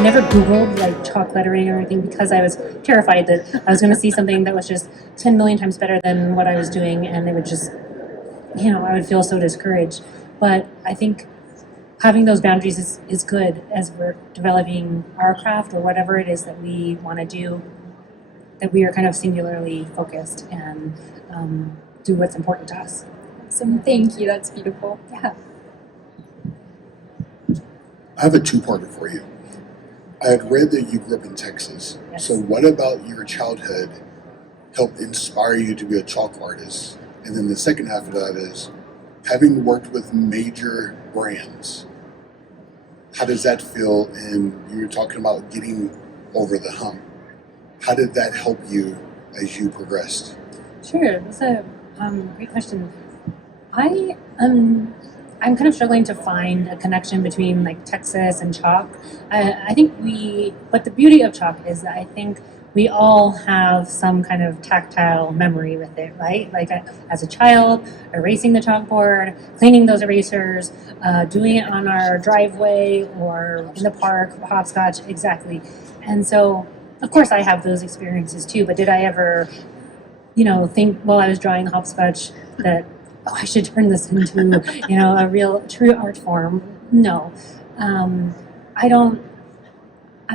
I never Googled like chalk lettering or anything because I was terrified that I was going to see something that was just 10 million times better than what I was doing, and it would just, I would feel so discouraged. But I think having those boundaries is good as we're developing our craft or whatever it is that we want to do, that we are kind of singularly focused and do what's important to us. Awesome. Thank you. That's beautiful. Yeah. I have a two-parter for you. I had read that you grew up in Texas. Yes. So what about your childhood helped inspire you to be a chalk artist? And then the second half of that is, having worked with major brands, how does that feel? And you were talking about getting over the hump. How did that help you as you progressed? Sure, that's a great question. I'm kind of struggling to find a connection between like Texas and chalk. I think but the beauty of chalk is that I think we all have some kind of tactile memory with it, right? Like as a child, erasing the chalkboard, cleaning those erasers, doing it on our driveway or in the park, hopscotch, exactly. And so, of course, I have those experiences too, but did I ever, think while I was drawing the hopscotch that, I should turn this into, a real, true art form? No. I'm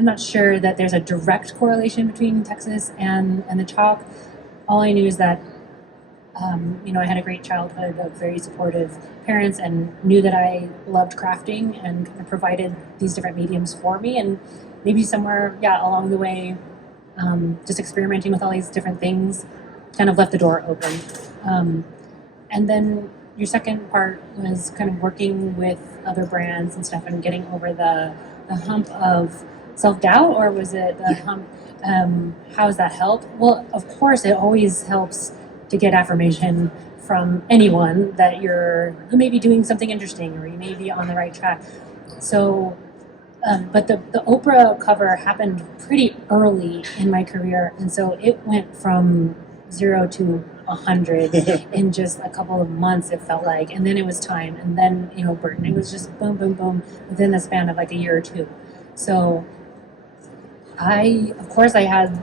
not sure that there's a direct correlation between Texas and the chalk. All I knew is that, I had a great childhood of very supportive parents and knew that I loved crafting and kind of provided these different mediums for me. And maybe somewhere, along the way, just experimenting with all these different things kind of left the door open. And then your second part was kind of working with other brands and stuff and getting over the hump of self-doubt, or was it the hump? How does that help? Well, of course, it always helps to get affirmation from anyone that you may be doing something interesting or you may be on the right track. So, but the Oprah cover happened pretty early in my career, and so it went from 0 to 100 in just a couple of months, it felt like, and then it was time, and then Burton. It was just boom, boom, boom within the span of like a year or two. So of course I had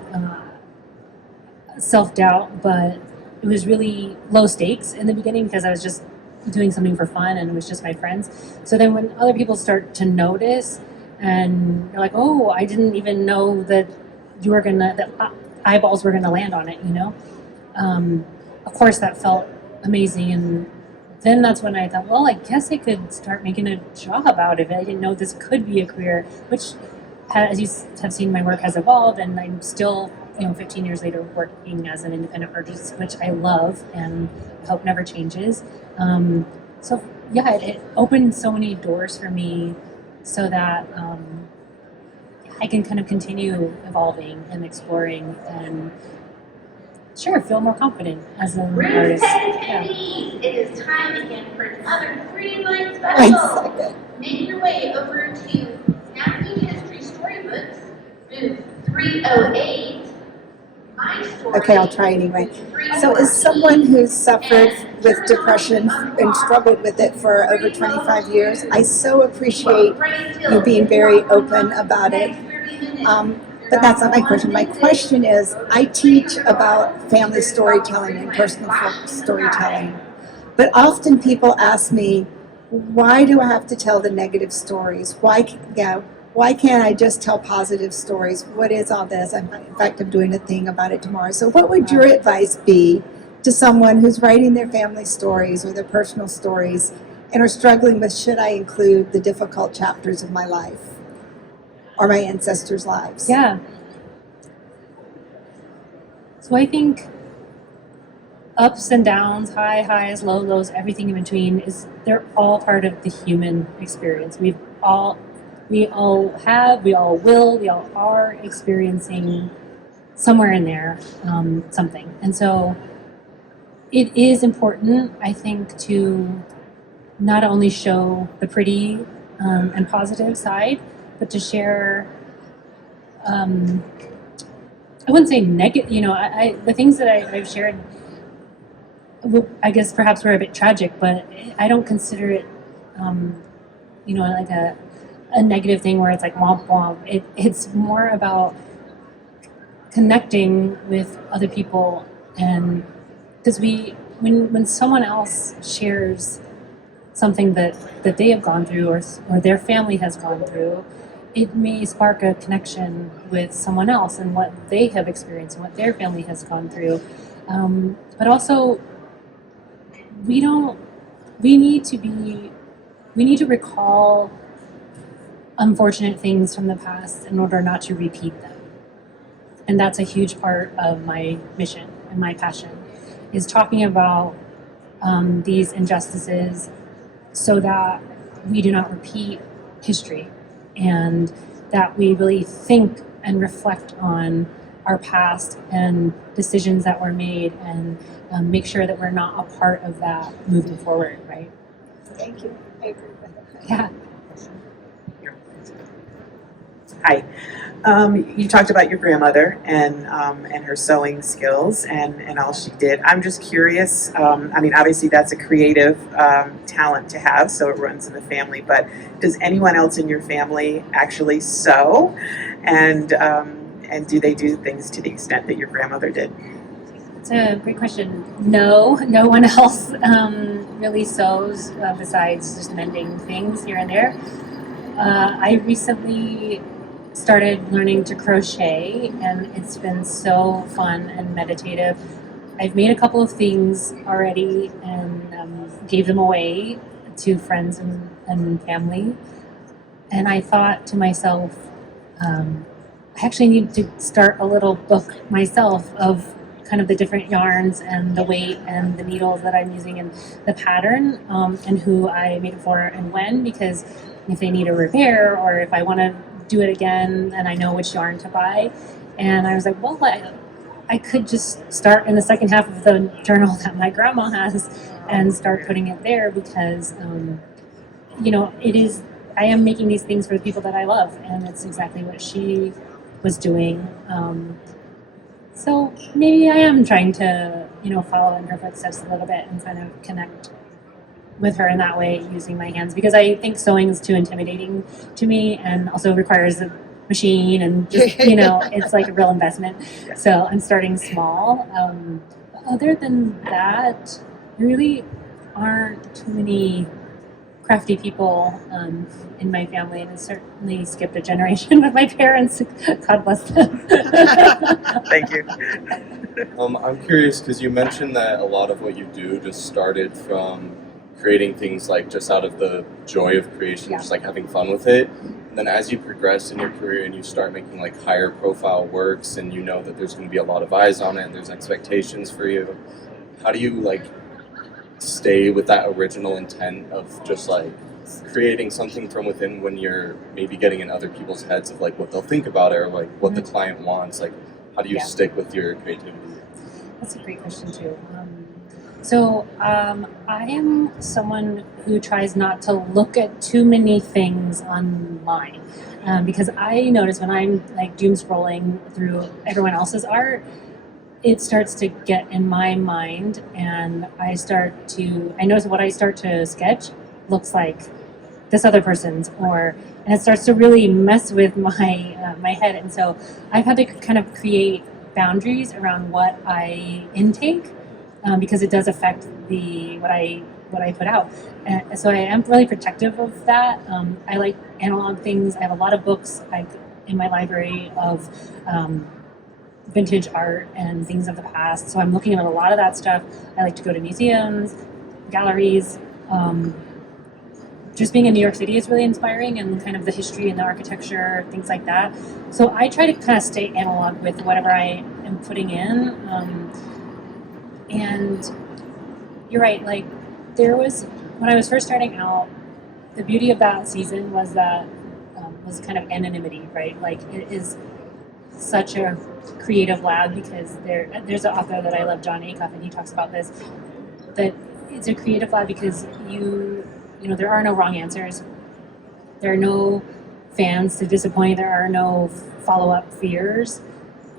self-doubt, but it was really low stakes in the beginning because I was just doing something for fun and it was just my friends. So then when other people start to notice and you're like, oh, I didn't even know that that eyeballs were gonna land on it, of course that felt amazing. And then that's when I thought, well, I guess I could start making a job out of it. I didn't know this could be a career, which, as you have seen, my work has evolved, and I'm still, 15 years later, working as an independent artist, which I love and hope never changes. It opened so many doors for me so that I can kind of continue evolving and exploring and feel more confident as an artist. It is time again for another Green Line special. Make your way over to Snappy History Storybooks, booth 308. My story. Okay, I'll try anyway. So as someone who's suffered with depression and struggled with it for over 25 years, I so appreciate you being very open about it. But that's not my question. My question is, I teach about family storytelling and personal storytelling. But often people ask me, why do I have to tell the negative stories? Why can't I just tell positive stories? What is all this? In fact, I'm doing a thing about it tomorrow. So what would your advice be to someone who's writing their family stories or their personal stories and are struggling with, should I include the difficult chapters of my life or my ancestors' lives? Yeah. So I think ups and downs, highs, lows, everything in between, they're all part of the human experience. We all have, we all will, we all are experiencing somewhere in there something. And so it is important, I think, to not only show the pretty and positive side, but to share, I wouldn't say negative, the things that I've shared, I guess perhaps were a bit tragic, but I don't consider it, like a a negative thing where it's like womp womp. It's more about connecting with other people, and because when someone else shares something that they have gone through, or their family has gone through, it may spark a connection with someone else and what they have experienced and what their family has gone through. But also, we need to recall unfortunate things from the past in order not to repeat them. And that's a huge part of my mission and my passion, is talking about these injustices so that we do not repeat history, and that we really think and reflect on our past and decisions that were made, and make sure that we're not a part of that moving forward, right? Thank you. I agree with it. Yeah. Hi. You talked about your grandmother and her sewing skills and all she did. I'm just curious. I mean, obviously that's a creative talent to have, so it runs in the family. But does anyone else in your family actually sew? And do they do things to the extent that your grandmother did? It's a great question. No one else really sews besides just mending things here and there. I recently started learning to crochet, and it's been so fun and meditative. I've made a couple of things already and gave them away to friends and family. And I thought to myself, I actually need to start a little book myself of kind of the different yarns and the weight and the needles that I'm using and the pattern, and who I made it for and when, because if they need a repair or if I want to do it again and I know which yarn to buy. And I was like, well, I could just start in the second half of the journal that my grandma has and start putting it there, because I am making these things for the people that I love, and it's exactly what she was doing. So maybe I am trying to follow in her footsteps a little bit and kind of connect with her in that way, using my hands, because I think sewing is too intimidating to me, and also requires a machine, and just, it's like a real investment. So I'm starting small. Other than that, there really aren't too many crafty people in my family, and it certainly skipped a generation with my parents. God bless them. Thank you. I'm curious, because you mentioned that a lot of what you do just started from creating things like just out of the joy of creation, just like having fun with it. And then as you progress in your career and you start making like higher profile works, and you know that there's going to be a lot of eyes on it and there's expectations for you, how do you like stay with that original intent of just like creating something from within when you're maybe getting in other people's heads of like what they'll think about it, or like what the client wants? Like, how do you stick with your creativity? That's a great question too. So I am someone who tries not to look at too many things online, because I notice when I'm like doom scrolling through everyone else's art, it starts to get in my mind, and I notice what I start to sketch looks like this other person's, and it starts to really mess with my head. And so I've had to kind of create boundaries around what I intake, because it does affect what I put out. And so I am really protective of that. I like analog things. I have a lot of books in my library of vintage art and things of the past. So I'm looking at a lot of that stuff. I like to go to museums, galleries. Just being in New York City is really inspiring, and kind of the history and the architecture, things like that. So I try to kind of stay analog with whatever I am putting in. And you're right, like when I was first starting out, the beauty of that season was that was kind of anonymity, right? Like, it is such a creative lab, because there's an author that I love, John Acuff, and he talks about this, that it's a creative lab because there are no wrong answers. There are no fans to disappoint. There are no follow-up fears.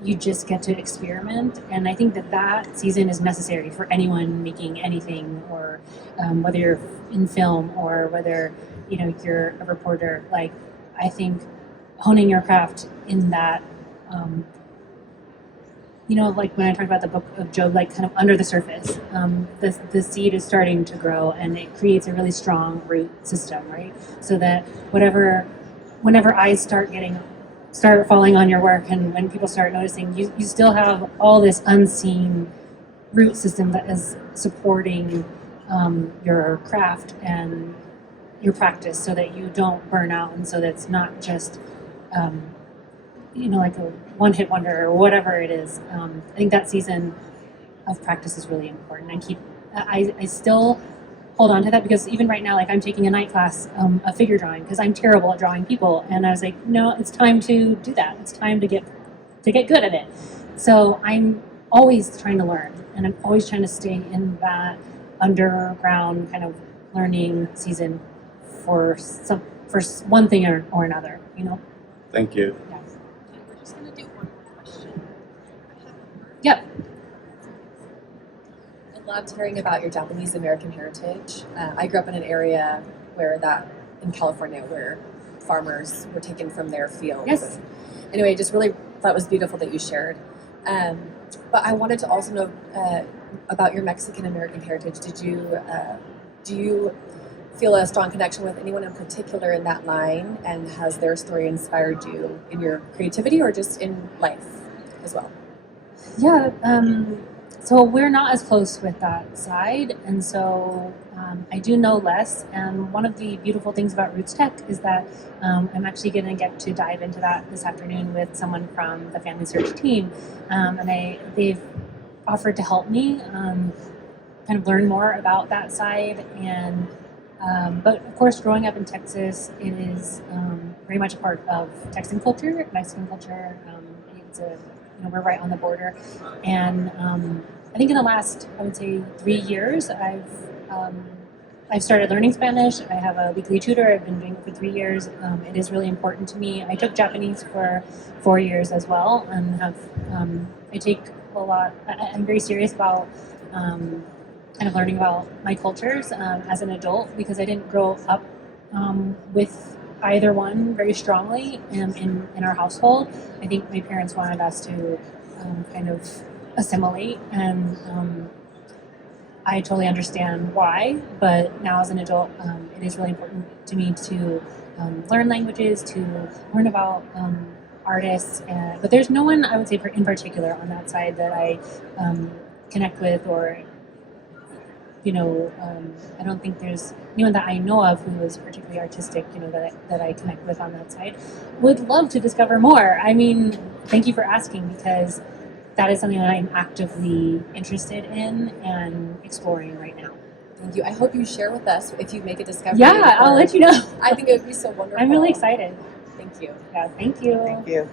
You just get to experiment. And I think that season is necessary for anyone making anything, or whether you're in film or whether you're a reporter. Like, I think honing your craft in that, like when I talked about the book of Job, like kind of under the surface, the seed is starting to grow, and it creates a really strong root system, right? So that whenever eyes start falling on your work, and when people start noticing, you still have all this unseen root system that is supporting your craft and your practice, so that you don't burn out, and so that's not just like a one-hit wonder or whatever it is. I think that season of practice is really important. I still hold on to that, because even right now, like I'm taking a night class of figure drawing, because I'm terrible at drawing people, and I was like, no, it's time to do that. It's time to get good at it. So I'm always trying to learn, and I'm always trying to stay in that underground kind of learning season for one thing or another. Thank you. Yeah. We're just going to do one more question. Yep. I loved hearing about your Japanese American heritage. I grew up in an area in California, where farmers were taken from their fields. Yes. Anyway, just really thought it was beautiful that you shared. But I wanted to also know about your Mexican American heritage. Do you feel a strong connection with anyone in particular in that line, and has their story inspired you in your creativity or just in life as well? Yeah, so we're not as close with that side, and so I do know less. And one of the beautiful things about RootsTech is that I'm actually going to get to dive into that this afternoon with someone from the Family Search team, and they've offered to help me kind of learn more about that side. And but of course, growing up in Texas, it is very much a part of Texan culture, Mexican culture. We're right on the border, and I think in the last, I would say, 3 years, I've started learning Spanish. I have a weekly tutor. I've been doing it for 3 years. It is really important to me. I took Japanese for 4 years as well, and I take a lot. I'm very serious about kind of learning about my cultures as an adult, because I didn't grow up with either one very strongly in our household. I think my parents wanted us to kind of assimilate, and I totally understand why, but now as an adult, it is really important to me to learn languages, to learn about artists, but there's no one, I would say, in particular on that side that I connect with, or I don't think there's anyone that I know of who is particularly artistic, that I connect with on that side. Would love to discover more. I mean, thank you for asking, because that is something that I'm actively interested in and exploring right now. Thank you. I hope you share with us if you make a discovery. Yeah, I'll let you know. I think it would be so wonderful. I'm really excited. Thank you. Yeah, thank you. Thank you.